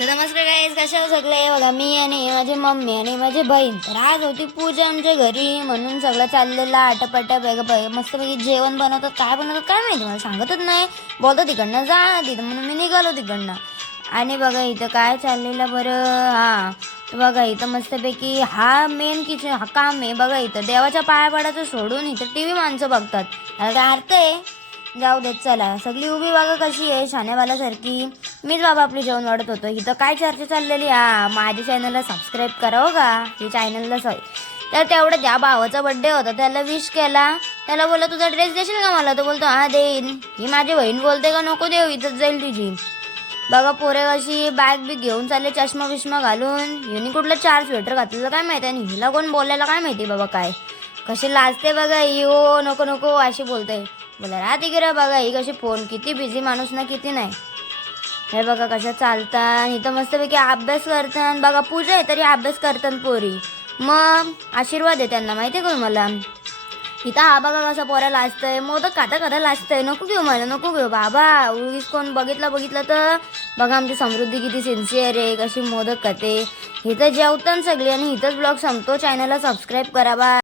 तर नमस्कार गाईज, कशा आहात सगळे. बघा मी आणि माझी मम्मी आणि माझी बहीण. तर आज होती पूजा आमच्या घरी, म्हणून सगळं चाललेलं आटापाटा. मस्तपैकी जेवण बनवतात. काय बनवतात काय माहिती, मला सांगतच नाही. बोलतो तिकडनं जा तिथं, म्हणून मी निघालो तिकडनं. आणि बघा इथं काय चाललेलं बरं. हां, तर बघा इथं मस्तपैकी हा मेन किचन हा काम आहे. बघा इथं देवाच्या पाया पडायचं सोडून इथं टी व्ही माणसं बघतात. काय अर्थ आहे. जाऊ देत, चला. सगळी उभी बघा कशी आहे शाण्यावाल्यासारखी. मीच बाबा आपली जेवण वाढत होतो. इथं काय चर्चा चाललेली. माझ्या चॅनलला सबस्क्राईब करा हो का. हे चॅनलला तर तेवढं त्या भावाचा बड्डे होता, त्याला विश केला. त्याला बोला तुझा ड्रेस देशील का मला. तो बोलतो हा देईन. ही माझी बहीण बोलते का नको देऊ, इथंच जाईल तुझी. बघा पोरे कशी बॅग बी घेऊन चालले, चष्मा बिष्मा घालून. हिने कुठलं 4 स्वेटर घातलेलं काय माहिती, आणि हिला कोण बोलायला काय माहिती बाबा. काय कशी लाजते बघा ही. हो नको नको अशी बोलते. बोला राहते गिरा. बघा ही कशी फोन, किती बिझी माणूस ना, किती नाही. हे बघा कशा चालतात. इथं मस्तपैकी अभ्यास करतात. बघा पूजा आहे तरी अभ्यास करतात पोरी. मग आशीर्वाद आहे त्यांना, माहिती आहे का मला. इथं हा बघा कसा पोरा लाजतंय. मोदक खाता खाता लाजतंय. नको घेऊ मला, नको घेऊ बाबा. उगीच कोण बघितलं तर. बघा आमची समृद्धी किती सिन्सिअर आहे, कशी मोदक खाते. इथं जेवतात सगळी. आणि इथंच ब्लॉग संपतो. चॅनलला सबस्क्राईब करा. बा.